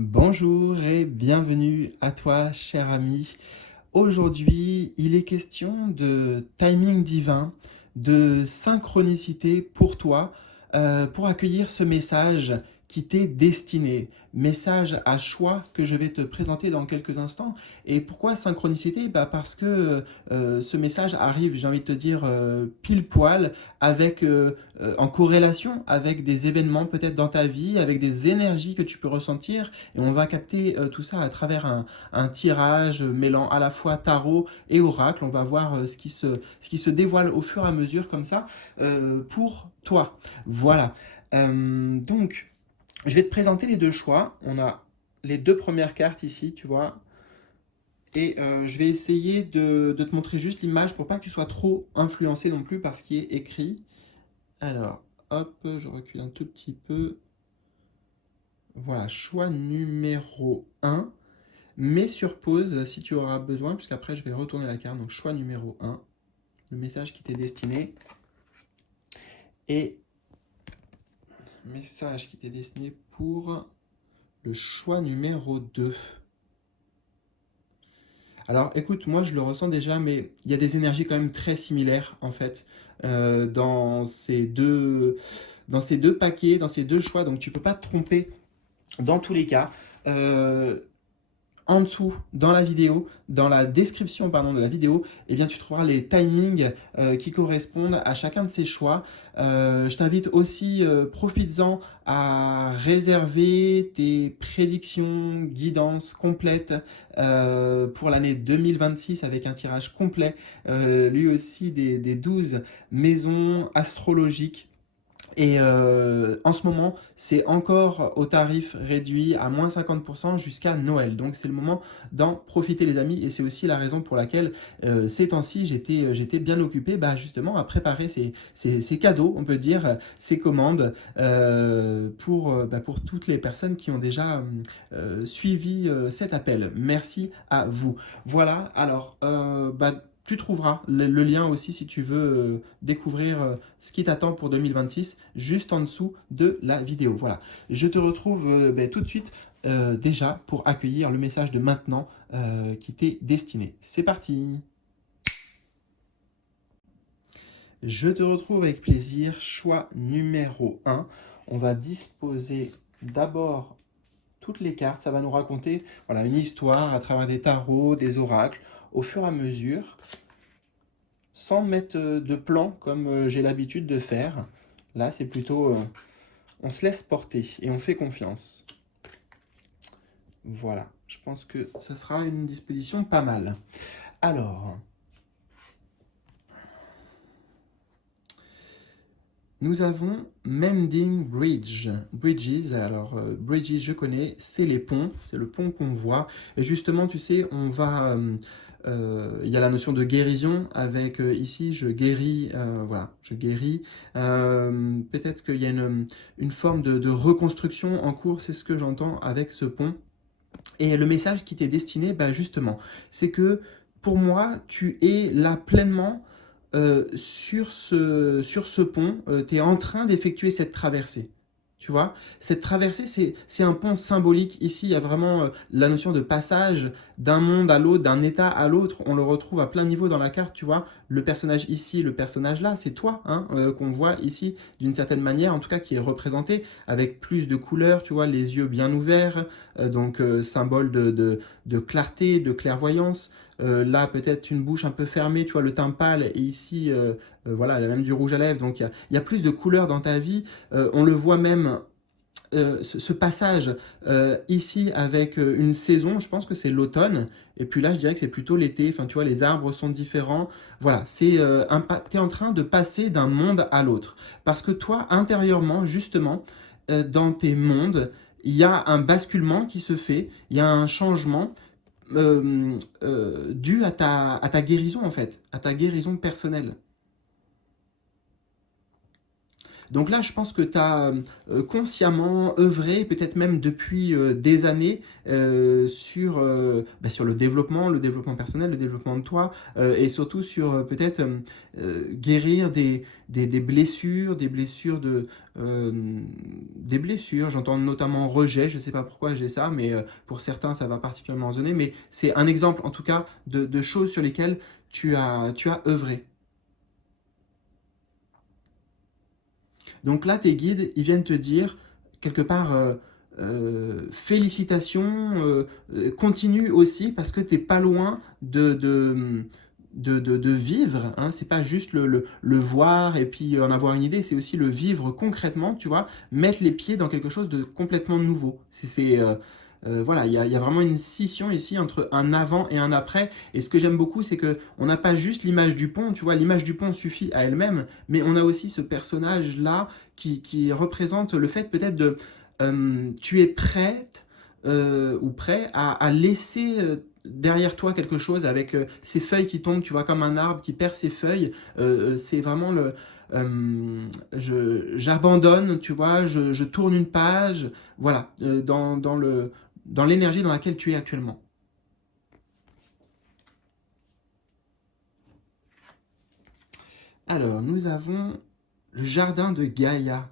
Bonjour et bienvenue à toi, cher ami. Aujourd'hui, il est question de timing divin, de synchronicité pour toi, pour accueillir ce message qui t'est destiné. Message à choix que je vais te présenter dans quelques instants. Et pourquoi synchronicité? Parce que ce message arrive, j'ai envie de te dire, pile poil, en corrélation avec des événements peut-être dans ta vie, avec des énergies que tu peux ressentir. Et on va capter tout ça à travers un tirage mêlant à la fois tarot et oracle. On va voir ce qui se dévoile au fur et à mesure comme ça pour toi. Voilà. Donc, je vais te présenter les deux choix. On a les deux premières cartes ici, tu vois. Et je vais essayer de te montrer juste l'image pour pas que tu sois trop influencé non plus par ce qui est écrit. Alors, hop, je recule un tout petit peu. Voilà, choix numéro un. Mets sur pause si tu auras besoin, puisqu'après je vais retourner la carte. Donc choix numéro un, le message qui t'est destiné. Et message qui t'est destiné pour le choix numéro 2. Alors écoute, moi je le ressens déjà, mais il y a des énergies quand même très similaires en fait dans ces deux paquets, dans ces deux choix. Donc tu peux pas te tromper dans tous les cas. Euh, En dessous, dans la vidéo, dans la description pardon, de la vidéo, eh bien, tu trouveras les timings qui correspondent à chacun de ces choix. Je t'invite aussi, profites-en à réserver tes prédictions, guidances complètes pour l'année 2026 avec un tirage complet, lui aussi des 12 maisons astrologiques et en ce moment, c'est encore au tarif réduit à moins 50% jusqu'à Noël. Donc c'est le moment d'en profiter les amis. Et c'est aussi la raison pour laquelle ces temps-ci, j'étais bien occupé justement à préparer ces cadeaux, on peut dire, ces commandes pour toutes les personnes qui ont déjà suivi cet appel. Merci à vous. Voilà, alors tu trouveras le lien aussi si tu veux découvrir ce qui t'attend pour 2026 juste en dessous de la vidéo. Voilà, je te retrouve tout de suite déjà pour accueillir le message de maintenant qui t'est destiné. C'est parti. Je te retrouve avec plaisir. Choix numéro un. On va disposer d'abord toutes les cartes. Ça va nous raconter voilà, une histoire à travers des tarots, des oracles, au fur et à mesure, sans mettre de plan comme j'ai l'habitude de faire. Là, c'est plutôt on se laisse porter et on fait confiance. Voilà, je pense que ça sera une disposition pas mal. Alors, nous avons Mending Bridge. Bridges, alors Bridges, je connais, c'est les ponts, c'est le pont qu'on voit. Et justement, tu sais, il y a la notion de guérison avec ici, je guéris, voilà, je guéris. Peut-être qu'il y a une forme de reconstruction en cours, c'est ce que j'entends avec ce pont. Et le message qui t'est destiné, justement, c'est que pour moi, tu es là pleinement sur ce pont. Tu es en train d'effectuer cette traversée. Tu vois, cette traversée, c'est un pont symbolique. Ici, il y a vraiment la notion de passage d'un monde à l'autre, d'un état à l'autre. On le retrouve à plein niveau dans la carte, tu vois. Le personnage ici, le personnage là, c'est toi hein, qu'on voit ici d'une certaine manière, en tout cas qui est représenté avec plus de couleurs, tu vois, les yeux bien ouverts, donc symbole de clarté, de clairvoyance. Là, peut-être une bouche un peu fermée, tu vois, le teint pâle, et ici, voilà, il y a même du rouge à lèvres, donc il y a plus de couleurs dans ta vie. On le voit même ce passage ici avec une saison, je pense que c'est l'automne, et puis là je dirais que c'est plutôt l'été, enfin tu vois les arbres sont différents, voilà, tu es en train de passer d'un monde à l'autre, parce que toi intérieurement justement, dans tes mondes, il y a un basculement qui se fait, il y a un changement dû à ta guérison en fait, à ta guérison personnelle. Donc là, je pense que tu as consciemment œuvré, peut-être même depuis des années, sur le développement personnel, le développement de toi, et surtout sur peut-être guérir des blessures euh, des blessures. J'entends notamment rejet, je ne sais pas pourquoi j'ai ça, mais pour certains, ça va particulièrement résonner. Mais c'est un exemple, en tout cas, de choses sur lesquelles tu as œuvré. Donc là, tes guides, ils viennent te dire, quelque part, félicitations, continue aussi, parce que tu n'es pas loin de vivre. Hein. C'est pas juste le voir et puis en avoir une idée, c'est aussi le vivre concrètement, tu vois, mettre les pieds dans quelque chose de complètement nouveau. Voilà, il y a vraiment une scission ici entre un avant et un après. Et ce que j'aime beaucoup, c'est que on n'a pas juste l'image du pont, tu vois, l'image du pont suffit à elle-même, mais on a aussi ce personnage-là qui représente le fait peut-être tu es prête ou prêt à laisser derrière toi quelque chose avec ces feuilles qui tombent, tu vois, comme un arbre qui perd ses feuilles. C'est vraiment j'abandonne, tu vois, je tourne une page, voilà, dans l'énergie dans laquelle tu es actuellement. Alors, nous avons le jardin de Gaïa,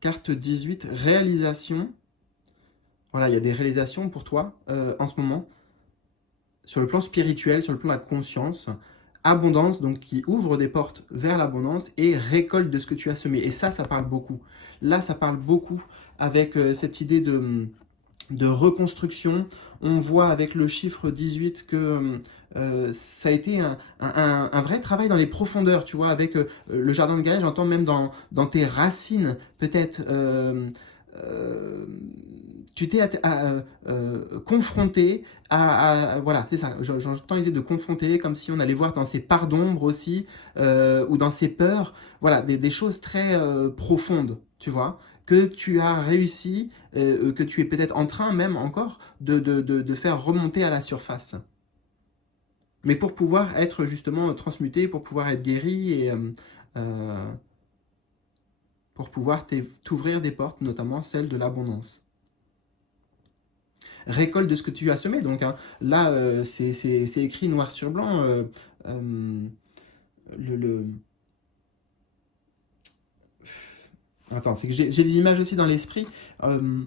carte 18, réalisation. Voilà, il y a des réalisations pour toi en ce moment, sur le plan spirituel, sur le plan de la conscience. Abondance, donc qui ouvre des portes vers l'abondance, et récolte de ce que tu as semé. Et ça parle beaucoup. Là, ça parle beaucoup avec cette idée de reconstruction. On voit avec le chiffre 18 que ça a été un vrai travail dans les profondeurs, tu vois, avec le jardin de Gaïa, j'entends même dans tes racines, peut-être, tu t'es confronté voilà, c'est ça, j'entends l'idée de confronter, comme si on allait voir dans ses parts d'ombre aussi, ou dans ses peurs, voilà, des choses très profondes, tu vois, que tu as réussi, que tu es peut-être en train même encore de faire remonter à la surface. Mais pour pouvoir être justement transmuté, pour pouvoir être guéri et euh, pour pouvoir t'ouvrir des portes, notamment celle de l'abondance. Récolte de ce que tu as semé, donc hein, là c'est écrit noir sur blanc. Euh, le, le... Attends, c'est que j'ai des images aussi dans l'esprit. Euh,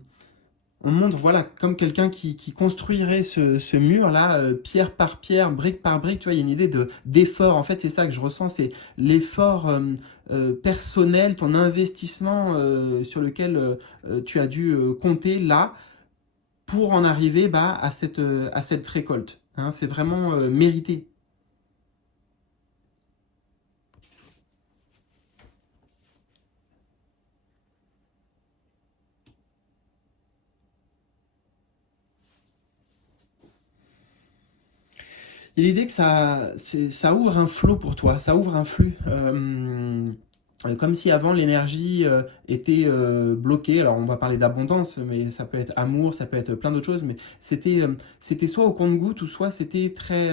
on montre, voilà, comme quelqu'un qui construirait ce mur-là, pierre par pierre, brique par brique, tu vois, il y a une idée d'effort. En fait, c'est ça que je ressens, c'est l'effort personnel, ton investissement sur lequel tu as dû compter là pour en arriver bah, à cette récolte. Hein, c'est vraiment mérité. Il y a l'idée que ça ouvre un flot pour toi, ça ouvre un flux. Comme si avant l'énergie était bloquée. Alors on va parler d'abondance, mais ça peut être amour, ça peut être plein d'autres choses. Mais c'était soit au compte-goutte ou soit c'était très,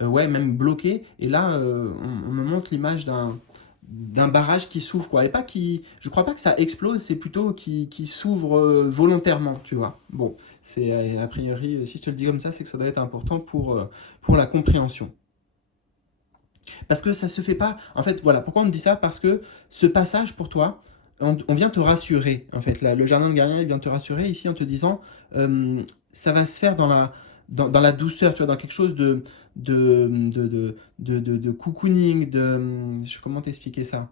ouais, même bloqué. Et là, on me montre l'image d'un barrage qui s'ouvre, quoi. Et pas qui, je crois pas que ça explose, c'est plutôt qui s'ouvre volontairement, tu vois. Bon, c'est a priori, si je te le dis comme ça, c'est que ça doit être important pour la compréhension. Parce que ça se fait pas. En fait, voilà. Pourquoi on me dit ça? Parce que ce passage pour toi, on vient te rassurer. En fait, là, le jardin de Garien, il vient te rassurer ici en te disant, ça va se faire dans la douceur, tu vois, dans quelque chose de cocooning, comment t'expliquer ça?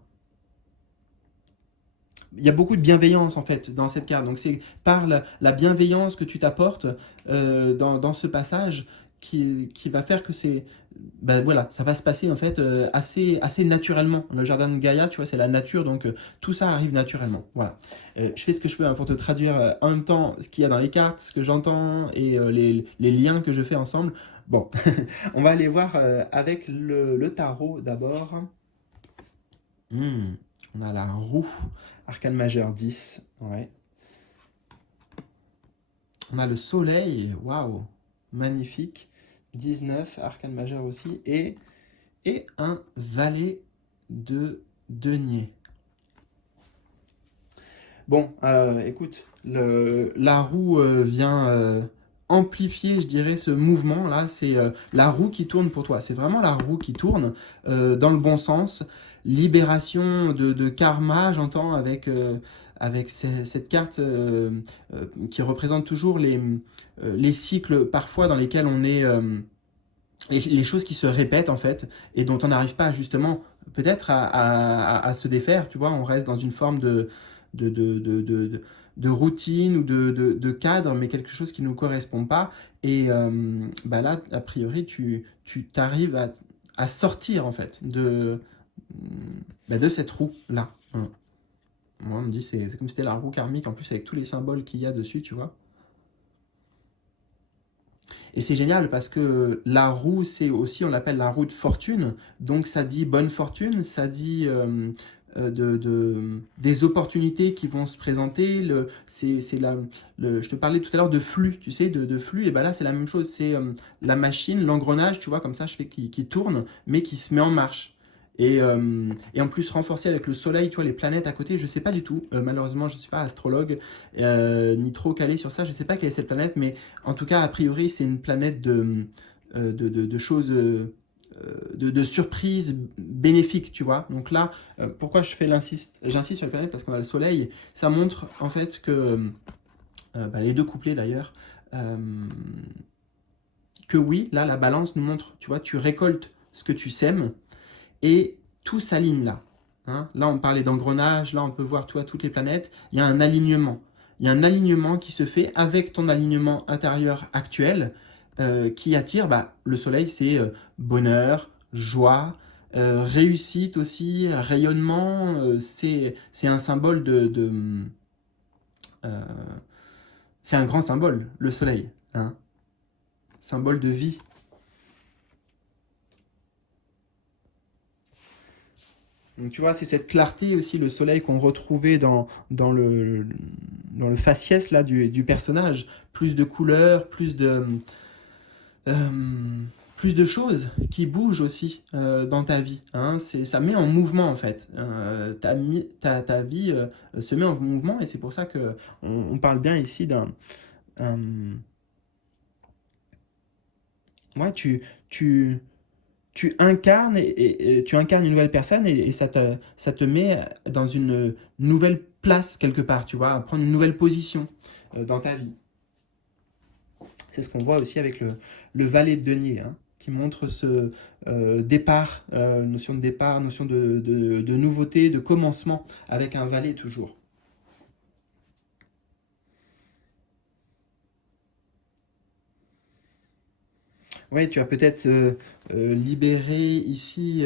Il y a beaucoup de bienveillance en fait dans cette carte. Donc c'est par la bienveillance que tu t'apportes dans ce passage qui va faire que ben voilà, ça va se passer en fait assez naturellement. Le jardin de Gaïa, tu vois, c'est la nature, donc tout ça arrive naturellement. Voilà. Je fais ce que je peux hein, pour te traduire en même temps ce qu'il y a dans les cartes, ce que j'entends et les liens que je fais ensemble. Bon, on va aller voir avec le tarot d'abord. Hmm, on a la roue, arcane majeur 10, ouais. On a le soleil, waouh, magnifique, 19, arcane majeur aussi, et un valet de denier. Bon, écoute, la roue vient amplifier, je dirais, ce mouvement-là. C'est la roue qui tourne pour toi. C'est vraiment la roue qui tourne dans le bon sens. Libération de karma, j'entends, avec cette carte qui représente toujours les cycles parfois dans lesquels on est... les choses qui se répètent en fait et dont on n'arrive pas justement peut-être à se défaire, tu vois, on reste dans une forme de, de, de, de, de routine ou de cadre, mais quelque chose qui ne nous correspond pas. Et bah là, a priori, tu t'arrives à sortir en fait de cette roue-là. Voilà. Moi, on me dit c'est comme si c'était la roue karmique, en plus avec tous les symboles qu'il y a dessus, tu vois. Et c'est génial parce que la roue, c'est aussi, on l'appelle la roue de fortune. Donc ça dit bonne fortune, ça dit des opportunités qui vont se présenter. Je te parlais tout à l'heure de flux, tu sais, de flux. Et ben là, c'est la même chose. C'est la machine, l'engrenage, tu vois, comme ça, je fais qui tourne, mais qui se met en marche. Et en plus renforcé avec le soleil, tu vois, les planètes à côté, je sais pas du tout. Malheureusement, je suis pas astrologue, ni trop calé sur ça. Je sais pas quelle est cette planète, mais en tout cas, a priori, c'est une planète de choses, de surprises bénéfiques, tu vois. Donc là, pourquoi j'insiste sur les planètes parce qu'on a le soleil. Ça montre en fait que, bah, les deux couplets d'ailleurs, euh, que oui, là, la balance nous montre, tu vois, tu récoltes ce que tu sèmes et tout s'aligne là. Hein. Là, on parlait d'engrenage, là, on peut voir, tu vois, toutes les planètes. Il y a un alignement. Il y a un alignement qui se fait avec ton alignement intérieur actuel qui attire, bah, le soleil, c'est bonheur, joie, réussite aussi, rayonnement. C'est un symbole euh, c'est un grand symbole, le soleil. Hein. Symbole de vie. Donc, tu vois, c'est cette clarté aussi, le soleil qu'on retrouvait dans le faciès là, du personnage. Plus de couleurs, euh, plus de choses qui bougent aussi dans ta vie. Hein. Ça met en mouvement en fait. Ta vie se met en mouvement et c'est pour ça que on parle bien ici un- ouais, tu, tu incarnes et tu incarnes une nouvelle personne et ça te met dans une nouvelle place quelque part, tu vois, à prendre une nouvelle position dans ta vie. C'est ce qu'on voit aussi avec le valet de denier, hein, qui montre ce départ, notion de départ, notion de nouveauté, de commencement, avec un valet toujours. Oui, tu as peut-être libéré ici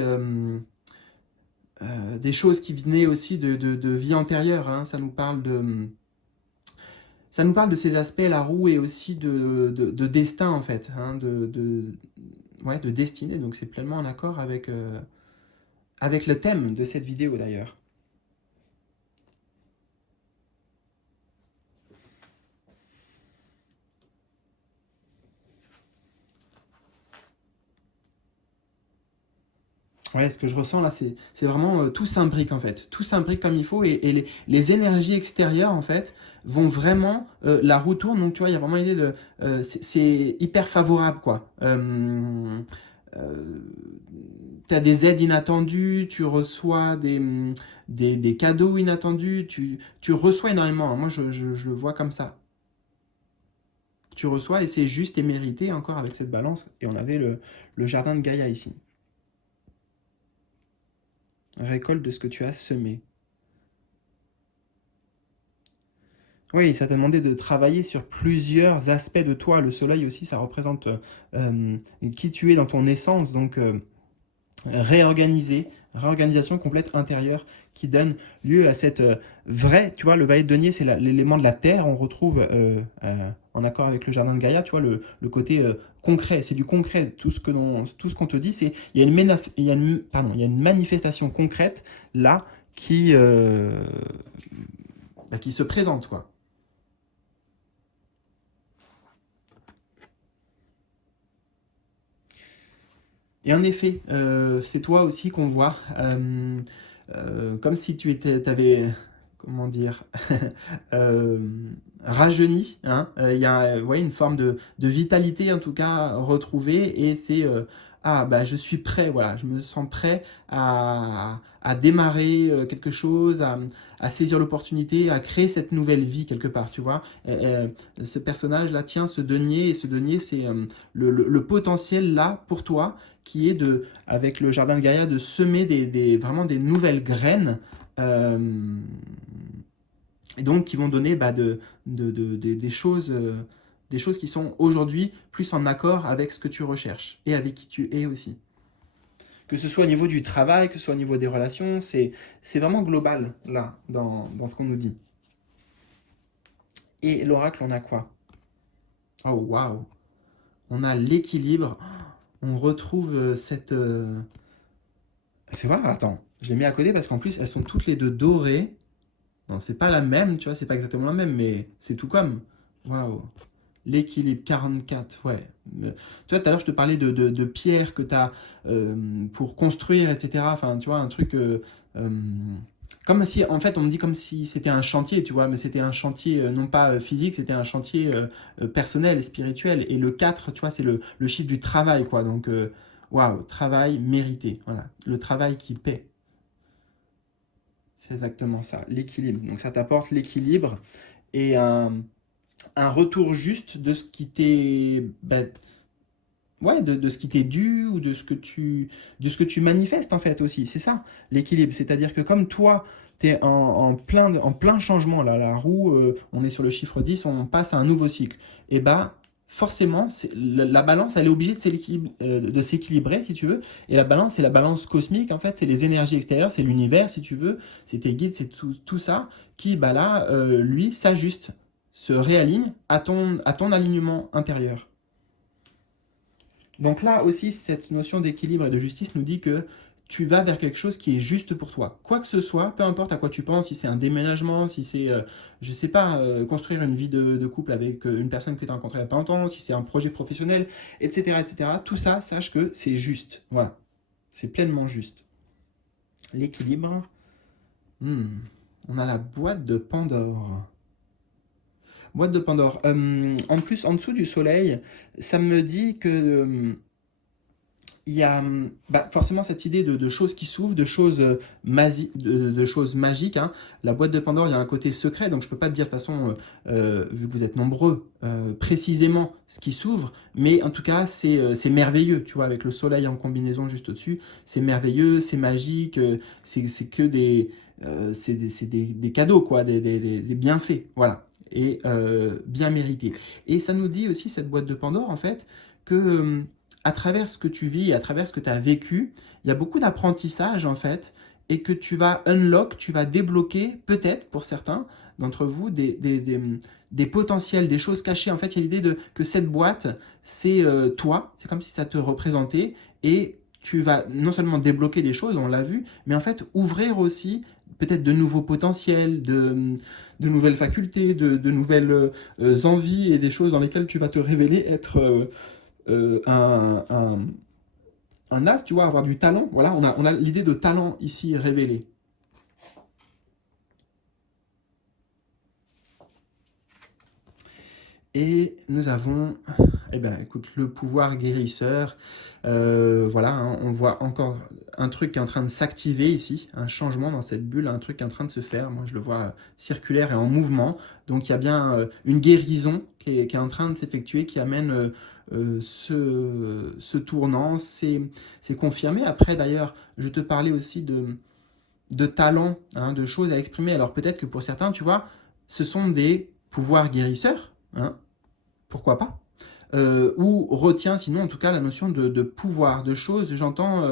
des choses qui venaient aussi de vie antérieure. Hein. Ça nous parle de ces aspects, la roue, et aussi de destin, en fait, hein, ouais, de destinée. Donc c'est pleinement en accord avec le thème de cette vidéo, d'ailleurs. Ouais, ce que je ressens là, c'est vraiment tout s'imbrique en fait. Tout s'imbrique comme il faut et les énergies extérieures en fait vont vraiment. La roue tourne, donc tu vois, il y a vraiment l'idée de. C'est hyper favorable quoi. Euh, tu as des aides inattendues, tu reçois des cadeaux inattendus, tu reçois énormément. Hein. Moi, je le vois comme ça. Tu reçois et c'est juste et mérité encore avec cette balance. Et on avait le jardin de Gaïa ici. Récolte de ce que tu as semé. Oui, ça t'a demandé de travailler sur plusieurs aspects de toi. Le soleil aussi, ça représente qui tu es dans ton essence. Donc, réorganisation complète intérieure qui donne lieu à cette vraie, tu vois, le valet de denier, c'est l'élément de la terre. On retrouve, en accord avec le jardin de Gaïa, tu vois, le côté concret. C'est du concret. Tout ce qu'on te dit, c'est il y a pardon, il y a une manifestation concrète là qui se présente, quoi. Et en effet, c'est toi aussi qu'on voit, comme si tu avais, comment dire, euh, rajeuni, hein. Il y a ouais, une forme de vitalité en tout cas retrouvée et c'est ah bah je suis prêt, voilà, je me sens prêt à démarrer quelque chose, à saisir l'opportunité, à créer cette nouvelle vie quelque part, tu vois. Ce personnage-là tient ce denier et ce denier c'est le potentiel là pour toi qui est de, avec le jardin de Gaïa, de semer vraiment des nouvelles graines euh, et donc qui vont donner bah, des choses qui sont aujourd'hui plus en accord avec ce que tu recherches et avec qui tu es aussi. Que ce soit au niveau du travail, que ce soit au niveau des relations, c'est vraiment global là, dans ce qu'on nous dit. Et l'oracle, on a quoi? Oh waouh! On a l'équilibre, on retrouve cette... Fais voir, attends, je les mets à côté parce qu'en plus elles sont toutes les deux dorées. Non, c'est pas la même, tu vois, c'est pas exactement la même, mais c'est tout comme. Waouh. L'équilibre 44, ouais. Tu vois, tout à l'heure, je te parlais de pierres que tu as pour construire, etc. Enfin, tu vois, un truc. Euh, comme si, en fait, on me dit comme si c'était un chantier, tu vois, mais c'était un chantier non pas physique, c'était un chantier personnel et spirituel. Et le 4, tu vois, c'est le chiffre du travail, quoi. Donc, waouh, travail mérité. Voilà. Le travail qui paie. C'est exactement ça, l'équilibre. Donc, ça t'apporte l'équilibre et un retour juste de ce qui t'est bah, ouais, de ce qui t'est dû ou de ce que tu manifestes en fait aussi. C'est ça l'équilibre. C'est-à-dire que comme toi, tu es en plein changement, là, la roue, on est sur le chiffre 10, on passe à un nouveau cycle. Et bah forcément, la balance, elle est obligée de s'équilibrer si tu veux. Et la balance, c'est la balance cosmique en fait, c'est les énergies extérieures, c'est l'univers si tu veux, c'est tes guides, c'est tout ça qui, bah là, lui, s'ajuste, se réaligne à ton alignement intérieur. Donc là aussi, cette notion d'équilibre et de justice nous dit que tu vas vers quelque chose qui est juste pour toi. Quoi que ce soit, peu importe à quoi tu penses, si c'est un déménagement, si c'est, je sais pas, construire une vie de couple avec une personne que tu as rencontrée il n'y a pas longtemps, si c'est un projet professionnel, etc., etc. Tout ça, sache que c'est juste. Voilà. C'est pleinement juste. L'équilibre. Hmm. On a la boîte de Pandore. Boîte de Pandore. En plus, en dessous du soleil, ça me dit que il y a bah, forcément cette idée de choses qui s'ouvrent, de choses magiques, hein. La boîte de Pandore, il y a un côté secret, donc je ne peux pas te dire de toute façon, vu que vous êtes nombreux, précisément ce qui s'ouvre, mais en tout cas, c'est merveilleux, tu vois, avec le soleil en combinaison juste au-dessus, c'est merveilleux, c'est magique, c'est que des cadeaux, quoi, des bienfaits, voilà, et bien mérités. Et ça nous dit aussi, cette boîte de Pandore, en fait, que à travers ce que tu vis, à travers ce que tu as vécu, il y a beaucoup d'apprentissage en fait, et que tu vas unlock, tu vas débloquer peut-être pour certains d'entre vous des potentiels, des choses cachées. En fait, il y a l'idée que cette boîte, c'est toi, c'est comme si ça te représentait, et tu vas non seulement débloquer des choses, on l'a vu, mais en fait ouvrir aussi peut-être de nouveaux potentiels, de nouvelles facultés, de nouvelles envies et des choses dans lesquelles tu vas te révéler être euh, un, un, un as, tu vois, avoir du talent. Voilà, on a l'idée de talent ici révélé. Et nous avons, eh ben, écoute, le pouvoir guérisseur. Voilà, hein, on voit encore un truc qui est en train de s'activer ici, un changement dans cette bulle, un truc qui est en train de se faire. Moi, je le vois circulaire et en mouvement. Donc, il y a bien une guérison qui est en train de s'effectuer, qui amène ce tournant. C'est confirmé. Après, d'ailleurs, je te parlais aussi de talents, hein, de choses à exprimer. Alors, peut-être que pour certains, tu vois, ce sont des pouvoirs guérisseurs, hein, pourquoi pas, ou retient sinon en tout cas la notion de pouvoir, de choses, j'entends,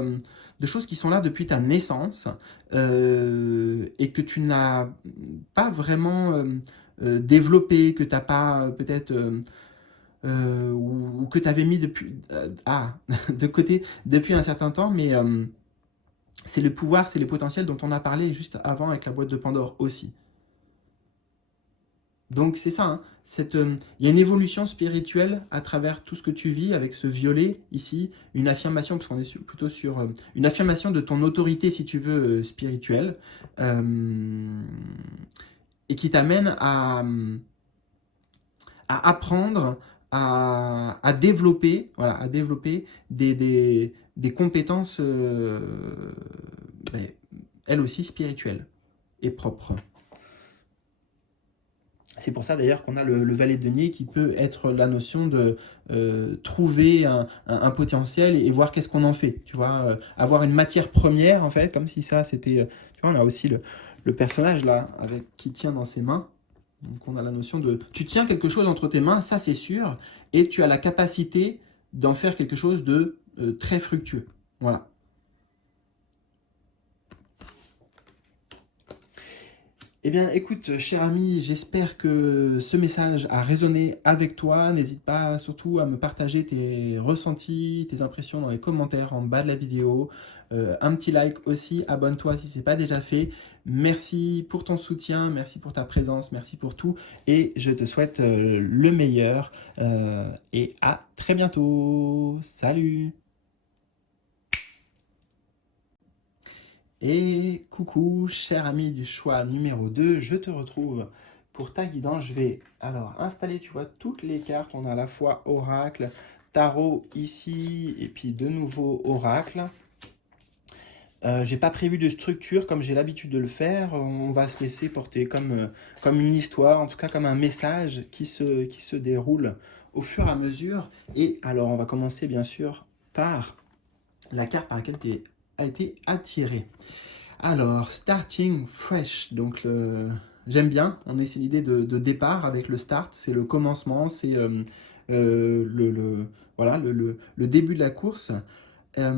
de choses qui sont là depuis ta naissance et que tu n'as pas vraiment développé, que tu n'as pas peut-être... ou que tu avais mis depuis, de côté depuis un certain temps, mais c'est le pouvoir, c'est les potentiels dont on a parlé juste avant avec la boîte de Pandore aussi. Donc c'est ça, hein, il y a une évolution spirituelle à travers tout ce que tu vis avec ce violet ici, une affirmation, parce qu'on est plutôt sur une affirmation de ton autorité, si tu veux, spirituelle, et qui t'amène à apprendre, à développer, voilà, à développer des compétences, ben, elles aussi spirituelles et propres. C'est pour ça d'ailleurs qu'on a le valet de denier qui peut être la notion de trouver un potentiel et voir qu'est-ce qu'on en fait. Tu vois, avoir une matière première en fait, comme si ça c'était. Tu vois, on a aussi le personnage là avec qui tient dans ses mains. Donc on a la notion de. Tu tiens quelque chose entre tes mains, ça c'est sûr, et tu as la capacité d'en faire quelque chose de très fructueux. Voilà. Eh bien, écoute, cher ami, j'espère que ce message a résonné avec toi. N'hésite pas surtout à me partager tes ressentis, tes impressions dans les commentaires en bas de la vidéo. Un petit like aussi, abonne-toi si ce n'est pas déjà fait. Merci pour ton soutien, merci pour ta présence, merci pour tout. Et je te souhaite le meilleur. Et à très bientôt. Salut! Et coucou, cher ami du choix numéro 2, je te retrouve pour ta guidance. Je vais alors installer, tu vois, toutes les cartes. On a à la fois oracle, tarot ici, et puis de nouveau oracle. J'ai pas prévu de structure comme j'ai l'habitude de le faire. On va se laisser porter comme une histoire, en tout cas comme un message qui se déroule au fur et à mesure. Et alors, on va commencer bien sûr par la carte par laquelle tu as été attiré. Alors, starting fresh, donc j'aime bien, on essaie l'idée de départ avec le start, c'est le commencement, c'est voilà, le début de la course. A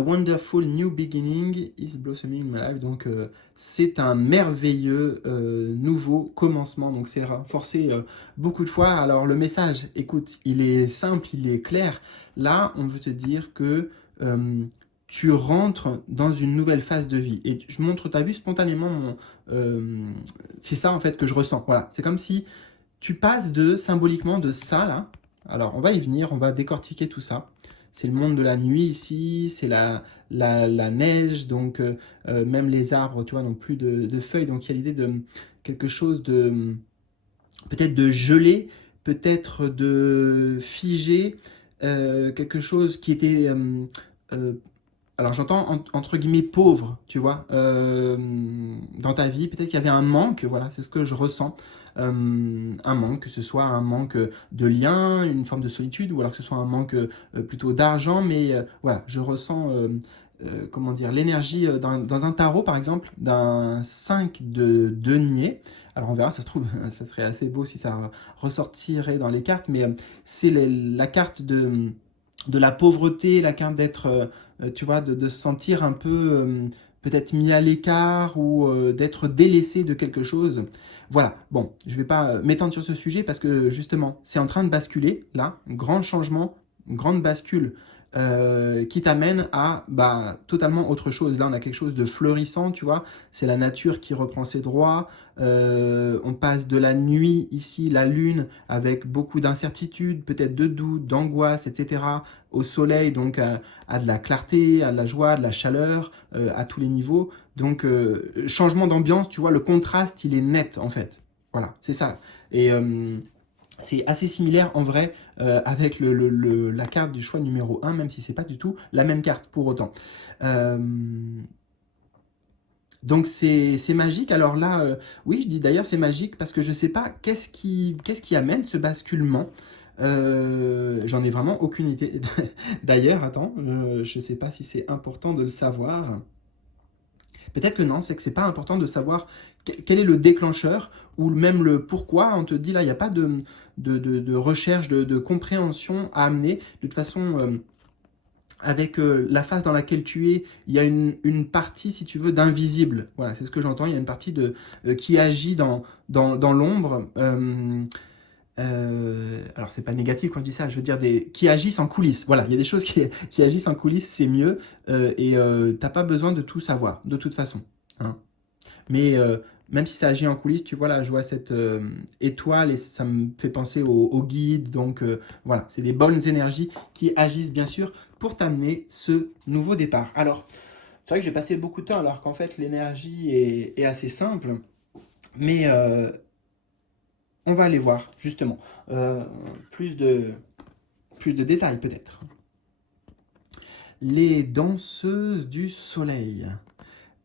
wonderful new beginning is blossoming in my life, donc c'est un merveilleux nouveau commencement, donc c'est renforcé beaucoup de fois. Alors le message, écoute, il est simple, il est clair. Là, on veut te dire que tu rentres dans une nouvelle phase de vie. Et je montre, tu as vu spontanément, c'est ça en fait que je ressens. Voilà, c'est comme si tu passes symboliquement de ça là. Alors on va y venir, on va décortiquer tout ça. C'est le monde de la nuit ici, c'est la neige, donc même les arbres, tu vois, n'ont plus de feuilles. Donc il y a l'idée de quelque chose de peut-être de gelé, peut-être de figé, quelque chose qui était euh, alors j'entends entre guillemets pauvre, tu vois, dans ta vie, peut-être qu'il y avait un manque, voilà, c'est ce que je ressens, un manque, que ce soit un manque de lien, une forme de solitude, ou alors que ce soit un manque plutôt d'argent, mais voilà, je ressens, comment dire, l'énergie dans un tarot, par exemple, d'un 5 de denier. Alors on verra, ça se trouve, ça serait assez beau si ça ressortirait dans les cartes, mais c'est la carte de la pauvreté, la carte d'être, tu vois, de se sentir un peu peut-être mis à l'écart ou d'être délaissé de quelque chose. Voilà, bon, je ne vais pas m'étendre sur ce sujet parce que justement, c'est en train de basculer, là, grand changement, grande bascule qui t'amène à totalement autre chose. Là, on a quelque chose de fleurissant, tu vois, c'est la nature qui reprend ses droits, on passe de la nuit ici, la lune, avec beaucoup d'incertitudes, peut-être de doute, d'angoisse, etc., au soleil, donc à de la clarté, à de la joie, de la chaleur, à tous les niveaux. Donc, changement d'ambiance, tu vois, le contraste, il est net, en fait. Voilà, c'est ça. Et c'est assez similaire en vrai avec la carte du choix numéro 1, même si c'est pas du tout la même carte pour autant. Donc c'est magique. Alors là, oui, je dis d'ailleurs c'est magique parce que je sais pas qu'est-ce qui amène ce basculement. J'en ai vraiment aucune idée. D'ailleurs, attends, je sais pas si c'est important de le savoir. Peut-être que non, c'est que c'est pas important de savoir quel est le déclencheur ou même le pourquoi. On te dit là, il n'y a pas de recherche, de compréhension à amener. De toute façon, avec la phase dans laquelle tu es, il y a une partie, si tu veux, d'invisible. Voilà, c'est ce que j'entends. Il y a une partie qui agit dans l'ombre. Alors c'est pas négatif quand je dis ça, je veux dire qui agissent en coulisses. Voilà, il y a des choses qui agissent en coulisses, c'est mieux, et t'as pas besoin de tout savoir, de toute façon. Hein. Mais même si ça agit en coulisses, tu vois là, je vois cette étoile et ça me fait penser au guide. Donc voilà, c'est des bonnes énergies qui agissent bien sûr pour t'amener ce nouveau départ. Alors, c'est vrai que j'ai passé beaucoup de temps alors qu'en fait l'énergie est assez simple, mais on va aller voir justement euh, plus de, plus de détails peut-être. Les danseuses du soleil.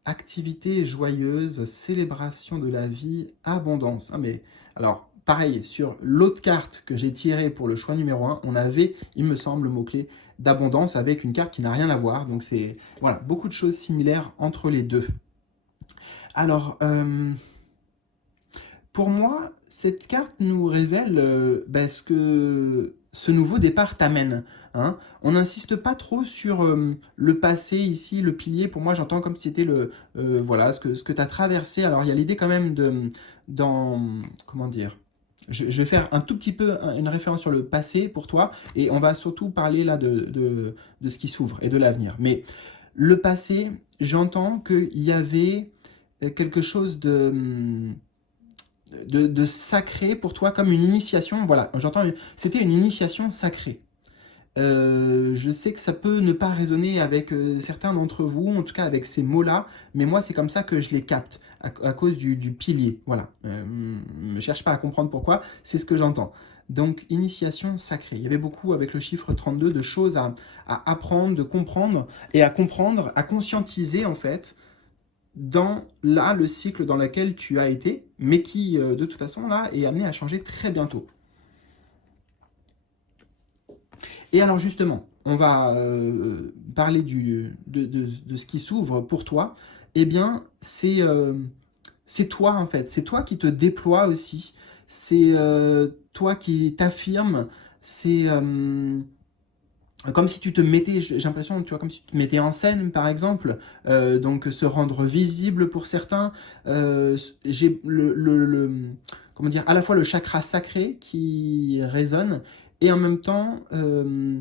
Activité joyeuse, célébration de la vie, abondance. Ah mais alors, pareil, sur l'autre carte que j'ai tirée pour le choix numéro un, on avait, il me semble, le mot-clé d'abondance avec une carte qui n'a rien à voir. Donc c'est voilà, beaucoup de choses similaires entre les deux. Alors, pour moi, cette carte nous révèle ce que ce nouveau départ t'amène. Hein. On n'insiste pas trop sur le passé ici, le pilier. Pour moi, j'entends comme si c'était voilà, ce que tu as traversé. Alors, il y a l'idée quand même comment dire, je vais faire un tout petit peu une référence sur le passé pour toi, et on va surtout parler là de ce qui s'ouvre et de l'avenir. Mais le passé, j'entends qu'il y avait quelque chose de sacré pour toi, comme une initiation. Voilà, j'entends, c'était une initiation sacrée. Je sais que ça peut ne pas résonner avec certains d'entre vous, en tout cas avec ces mots-là, mais moi c'est comme ça que je les capte, à cause du pilier. Voilà, ne cherche pas à comprendre pourquoi, c'est ce que j'entends. Donc, initiation sacrée. Il y avait beaucoup avec le chiffre 32 de choses à apprendre, de comprendre, et à comprendre, à conscientiser en fait, dans là le cycle dans lequel tu as été, mais qui de toute façon là est amené à changer très bientôt. Et alors justement, on va parler de ce qui s'ouvre pour toi. Eh bien, c'est toi en fait, c'est toi qui te déploie aussi, c'est toi qui t'affirme, c'est comme si tu te mettais, j'ai l'impression, tu vois, comme si tu te mettais en scène, par exemple, donc se rendre visible pour certains. J'ai comment dire, à la fois le chakra sacré qui résonne, et en même temps, je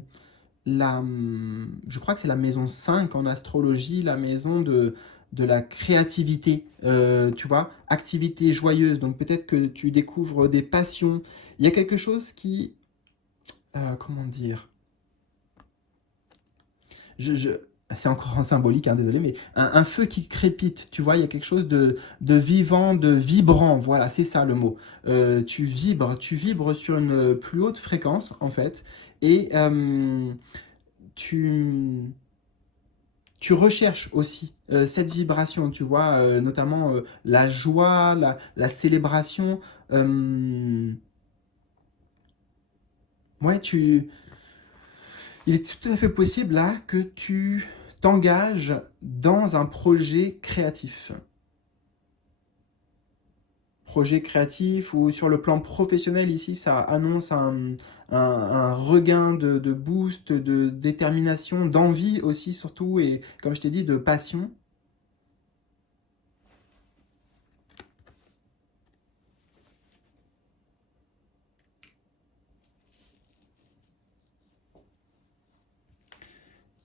crois que c'est la maison 5 en astrologie, la maison de la créativité, tu vois, activité joyeuse. Donc peut-être que tu découvres des passions. Il y a quelque chose qui, comment dire, je, c'est encore en symbolique, hein, désolé, mais un feu qui crépite, tu vois, il y a quelque chose de vivant, de vibrant, voilà, c'est ça le mot. Tu vibres sur une plus haute fréquence, en fait, et tu, tu recherches aussi cette vibration, tu vois, notamment la joie, la célébration. euh, ouais, il est tout à fait possible là que tu t'engages dans un projet créatif. Projet créatif ou sur le plan professionnel, ici, ça annonce un regain de boost, de détermination, d'envie aussi surtout, et comme je t'ai dit, de passion.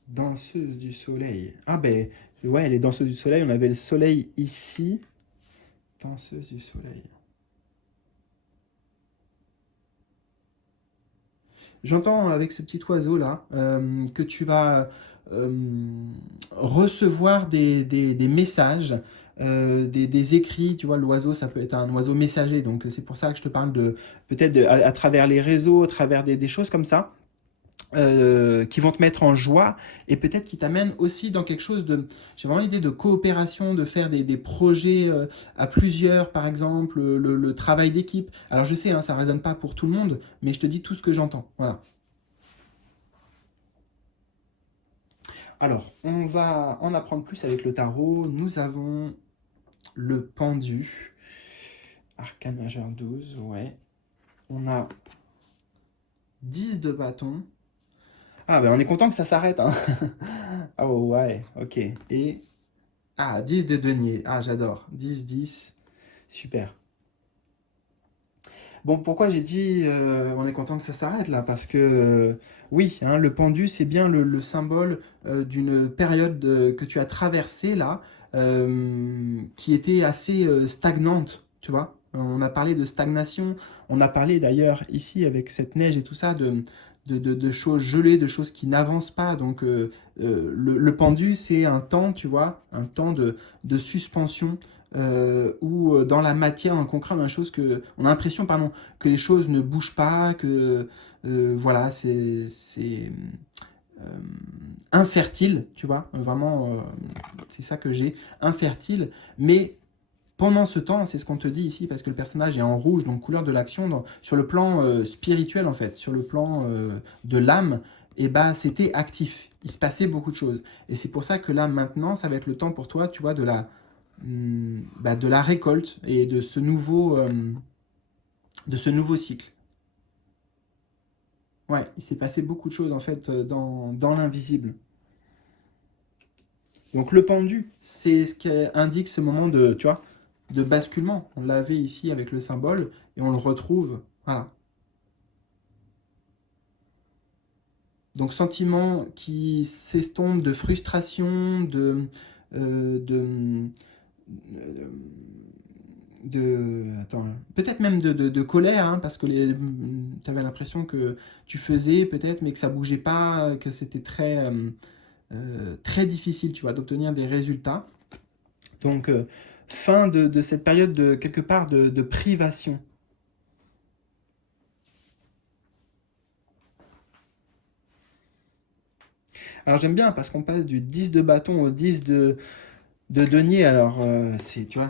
Danseuse du soleil. Ah ben, ouais, les danseuses du soleil, on avait le soleil ici. Danseuse du soleil. J'entends avec ce petit oiseau là que tu vas euh, recevoir des messages, des écrits. Tu vois, l'oiseau, ça peut être un oiseau messager. Donc c'est pour ça que je te parle de peut-être à travers les réseaux, à travers des choses comme ça. Qui vont te mettre en joie et peut-être qui t'amènent aussi dans quelque chose de... J'ai vraiment l'idée de coopération, de faire des projets à plusieurs, par exemple, le travail d'équipe. Alors je sais, hein, ça ne résonne pas pour tout le monde, mais je te dis tout ce que j'entends. Voilà. Alors, on va en apprendre plus avec le tarot. Nous avons le pendu, arcane majeur 12, ouais. On a 10 de bâton. Ah, ben on est content que ça s'arrête, hein. Ah ouais, ok. Et ah, 10 de denier. Ah, j'adore. 10, 10. Super. Bon, pourquoi j'ai dit on est content que ça s'arrête là? Parce que oui, hein, le pendu, c'est bien le symbole d'une période que tu as traversée là, qui était assez stagnante, tu vois. On a parlé de stagnation, on a parlé d'ailleurs ici avec cette neige et tout ça de choses gelées, de choses qui n'avancent pas. Donc le pendu, c'est un temps, tu vois, un temps de suspension où dans la matière, dans le concret, on a l'impression, pardon, que les choses ne bougent pas, que voilà, c'est euh, infertile, tu vois, vraiment, c'est ça que j'ai, infertile, mais pendant ce temps, c'est ce qu'on te dit ici, parce que le personnage est en rouge, donc couleur de l'action, sur le plan spirituel en fait, sur le plan de l'âme, et bah c'était actif, il se passait beaucoup de choses. Et c'est pour ça que là maintenant, ça va être le temps pour toi, tu vois, de la récolte et de ce nouveau cycle. Ouais, il s'est passé beaucoup de choses en fait dans l'invisible. Donc le pendu, c'est ce qui indique ce moment de, tu vois, de basculement. On l'avait ici avec le symbole et on le retrouve. Voilà. Donc sentiment qui s'estompe de frustration, euh, de, attends, peut-être même de colère, hein, parce que tu avais l'impression que tu faisais peut-être, mais que ça bougeait pas, que c'était très difficile, tu vois, d'obtenir des résultats. Donc, fin de cette période de quelque part de privation. Alors j'aime bien parce qu'on passe du 10 de bâton au 10 de denier. Alors, tu vois,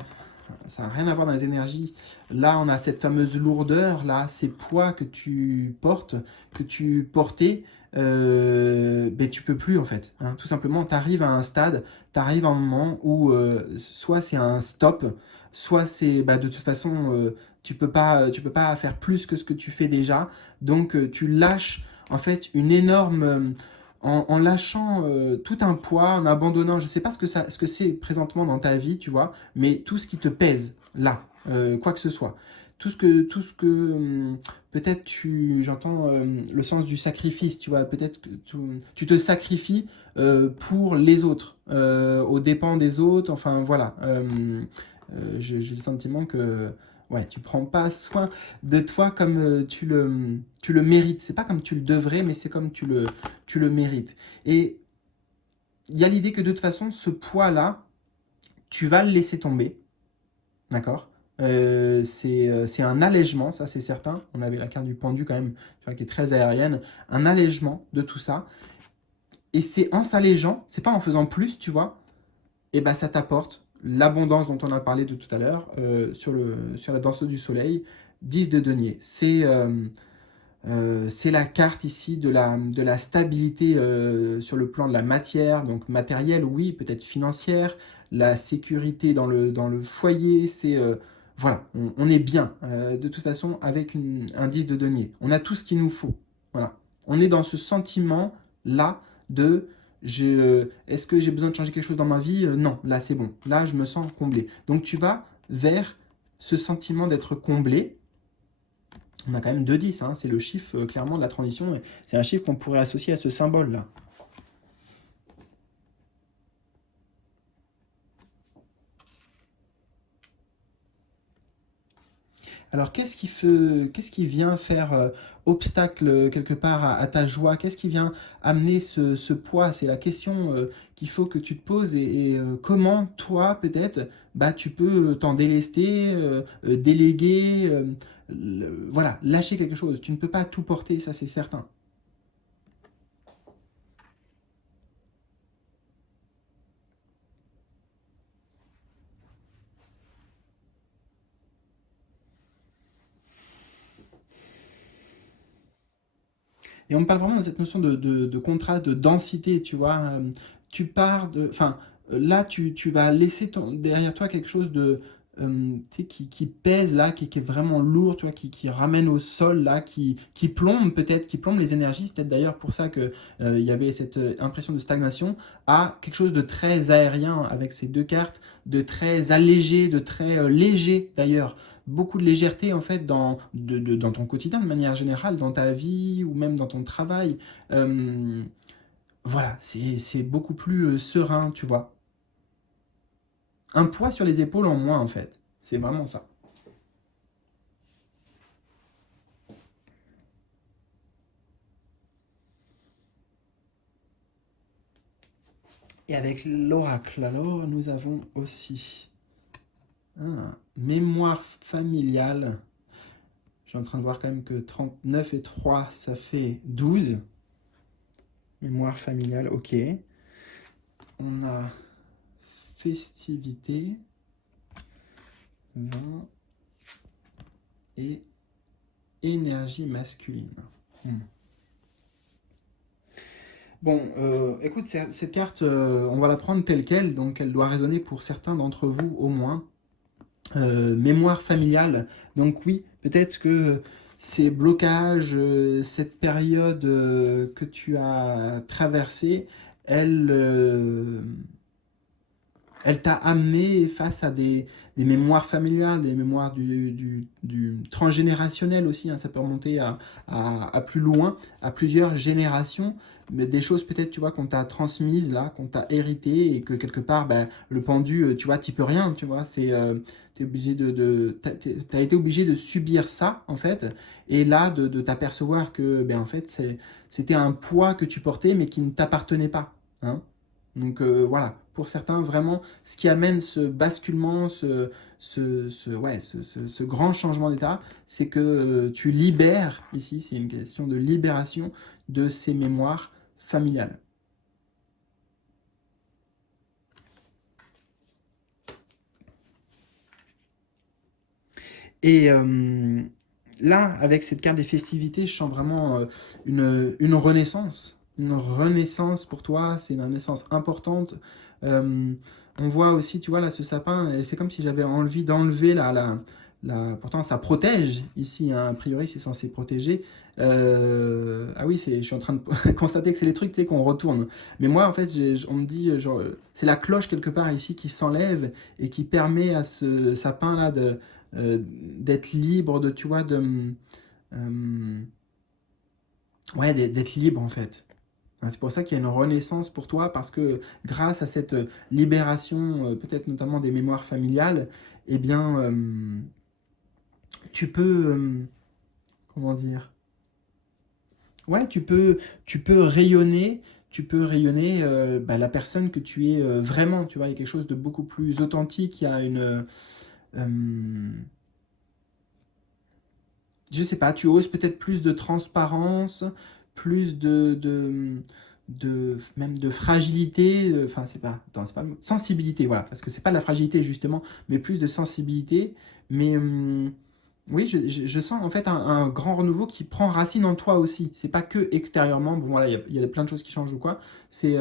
ça n'a rien à voir dans les énergies. Là, on a cette fameuse lourdeur, là, ces poids que tu portes, que tu portais, ben, tu peux plus en fait, hein. Tout simplement, tu arrives à un stade, tu arrives à un moment où soit c'est un stop, soit c'est bah, de toute façon, tu peux pas faire plus que ce que tu fais déjà. Donc, tu lâches en fait une énorme en lâchant tout un poids, en abandonnant, je ne sais pas ce que c'est présentement dans ta vie, tu vois, mais tout ce qui te pèse, là, quoi que ce soit. Tout ce que peut-être j'entends le sens du sacrifice, tu vois, peut-être que tu te sacrifies pour les autres, aux dépens des autres, enfin voilà. J'ai le sentiment que ouais, tu prends pas soin de toi comme tu le mérites. C'est pas comme tu le devrais, mais c'est comme tu le mérites. Et il y a l'idée que de toute façon, ce poids-là, tu vas le laisser tomber, d'accord. C'est un allègement, ça c'est certain. On avait la carte du pendu quand même, tu vois, qui est très aérienne. Un allègement de tout ça. Et c'est en s'allégeant, c'est pas en faisant plus, tu vois, et ben ça t'apporte l'abondance dont on a parlé de tout à l'heure sur la danseuse du soleil, 10 de denier. C'est la carte ici de la stabilité sur le plan de la matière, donc matérielle, oui, peut-être financière, la sécurité dans le foyer, voilà, on est bien de toute façon avec un 10 de denier. On a tout ce qu'il nous faut. Voilà. On est dans ce sentiment-là de est-ce que j'ai besoin de changer quelque chose dans ma vie? Non, là c'est bon. Là, je me sens comblé. Donc tu vas vers ce sentiment d'être comblé. On a quand même 2 10, hein, c'est le chiffre clairement de la transition. C'est un chiffre qu'on pourrait associer à ce symbole-là. Alors qu'est-ce qui vient faire obstacle quelque part à ta joie? Qu'est-ce qui vient amener ce poids? C'est la question qu'il faut que tu te poses et comment toi peut-être bah, tu peux t'en délester, déléguer, voilà, lâcher quelque chose. Tu ne peux pas tout porter, ça c'est certain. Et on me parle vraiment de cette notion de contraste, de densité, tu vois. Tu pars de... Enfin, là, tu vas laisser derrière toi quelque chose tu sais, qui pèse là, qui est vraiment lourd, tu vois, qui ramène au sol là, qui plombe peut-être, qui plombe les énergies. C'est peut-être d'ailleurs pour ça que il y avait cette impression de stagnation, à quelque chose de très aérien avec ces deux cartes, de très allégé, de très léger d'ailleurs. Beaucoup de légèreté en fait dans ton quotidien de manière générale, dans ta vie ou même dans ton travail. Euh, voilà, c'est beaucoup plus serein, tu vois. Un poids sur les épaules en moins en fait. C'est vraiment ça. Et avec l'oracle, alors, nous avons aussi mémoire familiale. Je suis en train de voir quand même que 39 et 3, ça fait 12. Mémoire familiale, ok. On a festivité, 20, et énergie masculine. Hmm. Bon, écoute, cette carte, on va la prendre telle qu'elle, donc elle doit résonner pour certains d'entre vous au moins. Mémoire familiale. Donc oui, peut-être que ces blocages, cette période que tu as traversée, elle, elle t'a amené face à des mémoires familiales, des mémoires du transgénérationnel aussi, hein, ça peut remonter à plus loin, à plusieurs générations, mais des choses peut-être, tu vois, qu'on t'a transmises là, qu'on t'a hérité, et que quelque part, ben, le pendu, tu vois, t'y peux rien, tu vois, t'es obligé t'as été obligé de subir ça, en fait, et là, de t'apercevoir que, ben, en fait, c'était un poids que tu portais, mais qui ne t'appartenait pas, hein. Donc voilà, pour certains, vraiment, ce qui amène ce basculement, ce grand changement d'état, c'est que tu libères, ici, c'est une question de libération de ces mémoires familiales. Et là, avec cette carte des festivités, je sens vraiment une renaissance. Une renaissance pour toi, c'est une renaissance importante. Euh, on voit aussi, tu vois, là, ce sapin, et c'est comme si j'avais envie d'enlever pourtant, ça protège ici, hein, a priori, c'est censé protéger. Ah oui, je suis en train de constater que c'est les trucs, tu sais, qu'on retourne. Mais moi, en fait, on me dit, genre, c'est la cloche quelque part ici qui s'enlève et qui permet à ce sapin-là d'être libre, de, tu vois, euh, ouais, d'être libre en fait. Hein, c'est pour ça qu'il y a une renaissance pour toi, parce que grâce à cette libération, peut-être notamment des mémoires familiales, eh bien, tu peux, comment dire, ouais, tu peux rayonner bah, la personne que tu es vraiment, tu vois, il y a quelque chose de beaucoup plus authentique, il y a je sais pas, tu oses peut-être plus de transparence, plus même de fragilité, enfin c'est pas, attends, c'est pas le mot, sensibilité, voilà, parce que c'est pas de la fragilité justement, mais plus de sensibilité. Mais oui, je sens en fait un grand renouveau qui prend racine en toi aussi. C'est pas que extérieurement, bon voilà, il y a plein de choses qui changent ou quoi, c'est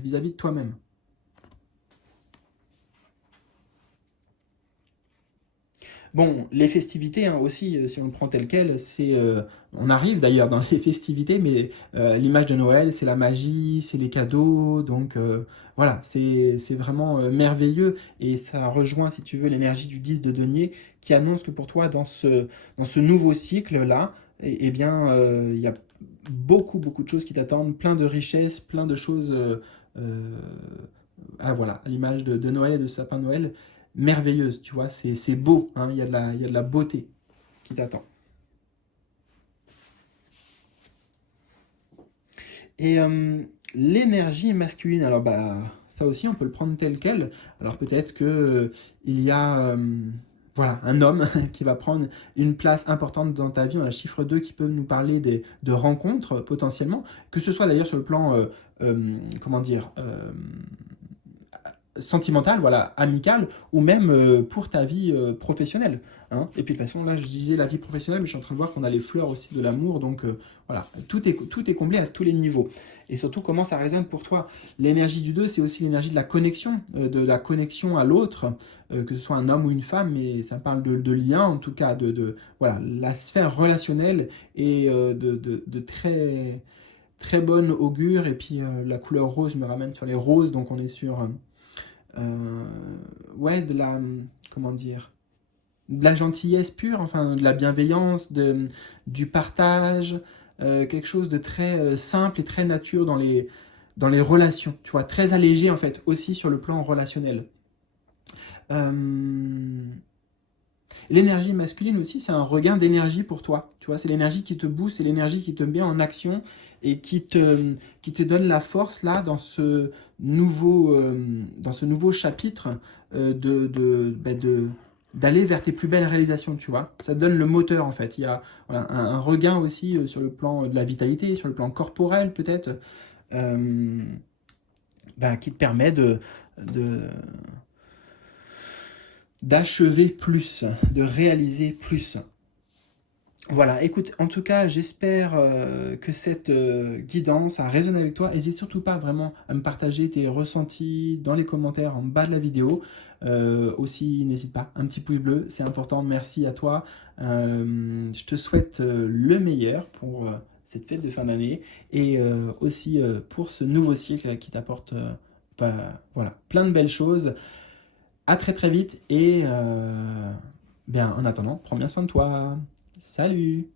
vis-à-vis de toi-même. Bon, les festivités hein, aussi, si on le prend tel quel, on arrive d'ailleurs dans les festivités, mais l'image de Noël, c'est la magie, c'est les cadeaux, donc voilà, c'est vraiment merveilleux, et ça rejoint, si tu veux, l'énergie du 10 de denier, qui annonce que pour toi, dans ce nouveau cycle-là, eh bien, il y a beaucoup, beaucoup de choses qui t'attendent, plein de richesses, plein de choses, euh, ah voilà, à l'image de Noël et de sapin de Noël, merveilleuse, tu vois, c'est beau, hein, il y a de la beauté qui t'attend. Et l'énergie masculine, alors bah ça aussi on peut le prendre tel quel. Alors peut-être que il y a voilà, un homme qui va prendre une place importante dans ta vie, on a le chiffre 2 qui peut nous parler de rencontres potentiellement, que ce soit d'ailleurs sur le plan, comment dire, sentimentale, voilà, amicale, ou même pour ta vie professionnelle. Hein. Et puis de toute façon, là, je disais la vie professionnelle, mais je suis en train de voir qu'on a les fleurs aussi de l'amour, donc voilà, tout est comblé à tous les niveaux. Et surtout, comment ça résonne pour toi. L'énergie du 2, c'est aussi l'énergie de la connexion à l'autre, que ce soit un homme ou une femme, mais ça parle de lien, en tout cas, voilà, la sphère relationnelle et de très, très bonne augure. Et puis la couleur rose me ramène sur les roses, donc on est sur euh, ouais, comment dire, de la gentillesse pure, enfin de la bienveillance, du partage, quelque chose de très simple et très nature dans les relations, tu vois, très allégé en fait, aussi sur le plan relationnel. Euh, L'énergie masculine aussi, c'est un regain d'énergie pour toi. Tu vois, c'est l'énergie qui te booste, c'est l'énergie qui te met en action et qui te donne la force là dans ce nouveau chapitre d'aller vers tes plus belles réalisations, tu vois. Ça te donne le moteur en fait. Il y a voilà, un regain aussi sur le plan de la vitalité, sur le plan corporel peut-être, euh, qui te permet de, d'achever plus, de réaliser plus. Voilà, écoute, en tout cas, j'espère que cette guidance a résonné avec toi. N'hésite surtout pas vraiment à me partager tes ressentis dans les commentaires en bas de la vidéo. Aussi, n'hésite pas, un petit pouce bleu, c'est important. Merci à toi. Je te souhaite le meilleur pour cette fête de fin d'année et aussi pour ce nouveau cycle qui t'apporte voilà, plein de belles choses. À très très vite et bien en attendant, prends bien soin de toi. Salut!